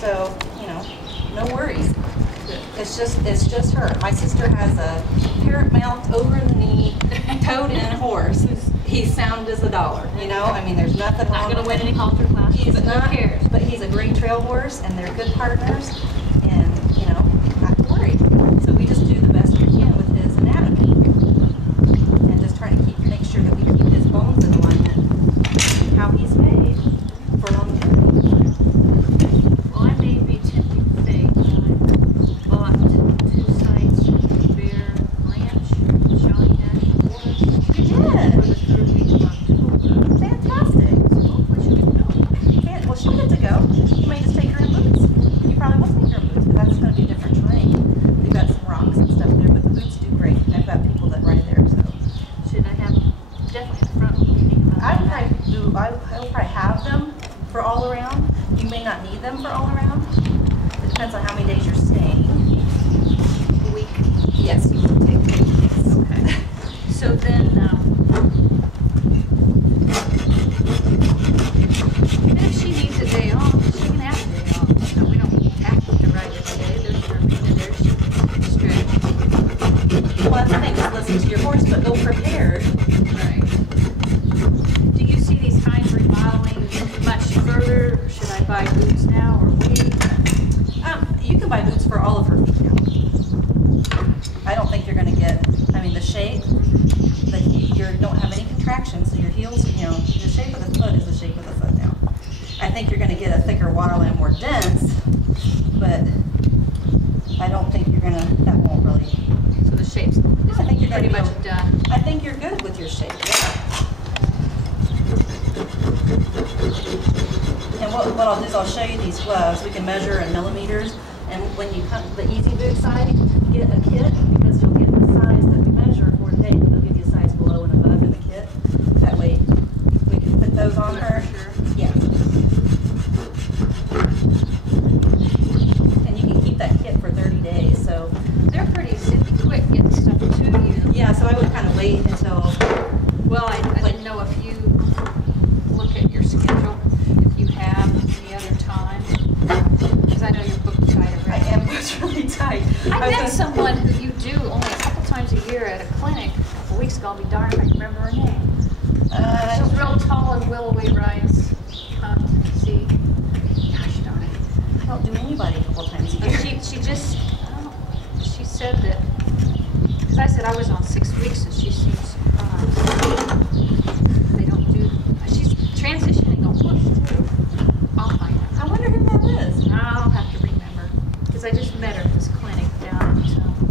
So, you know, no worries. It's just her. My sister has a Paramount over-the-knee, toed-in horse. He's sound as $1. You know, I mean, there's nothing wrong. Not going to win any halter classes. He's not. Who cares? But he's a great trail horse, and they're good partners, and you know, not to worry. So we just do the best we can with his anatomy, and just trying to make sure that we keep his bones in alignment, how he's made for longevity. Well, I may be tempting fate. I bought 2 sites at Bear Ranch, Shawnee National Forest. You did. For the 3rd week of October. Fantastic. So hopefully she'll get going. Well, she'll get to go. You may just take her in boots. You probably won't take her in boots because that's going to be different terrain. We've got some rocks and stuff there, but the boots do great. And I've got people that ride there, so. Should I have them definitely in front? What do you think about I would that? probably have them for all around. You may not need them for all around. It depends on how many days you're staying. A week. Yes, you will take 2 weeks. Okay. So then, even if she needs a day off, she can have a day off. So we don't have to ride every day. There's an arena there. She can stretch. Well, that's the thing, just listen to your horse, but go prepared. Right. Do you see these hinds remodeling much further? Should I buy boots now or wait? You can buy boots for all of her feet now. I don't think you're going to get, I mean, the shape, you don't have any contractions, so your heels, you know, the shape of the foot is the shape of the foot now. I think you're going to get a thicker wattle and more dense, but I don't think you're going to, that won't really. So the shape's I think you're pretty gonna much be done. I think you're good with your shape, yeah. And what I'll do is I'll show you these gloves. We can measure in millimeters, and when you come to the Easy Boot side, get a kit, because you'll get the size that we measure for today, but they'll give you a size below and above in the kit. That way we can put those on her. Yeah. And you can keep that kit for 30 days, so. They're pretty zippy quick getting stuff to you. Yeah, so I would kind of wait until. Well, I didn't know if you look at your schedule, if you have any other time, because I know you're booked tight already. I am booked really tight. I met someone who you do only a couple times a year at a clinic a couple weeks ago. I'll be darned if I can remember her name. She's real tall and Willoway rides. See, gosh darn it. I don't do anybody a couple times a But year. she just, she said that, because I said I was on 6 weeks and she seemed surprised. They don't do, she's transitioning on push too. I'll find out. I wonder who that is. I'll have to remember, because I just met her at this clinic down at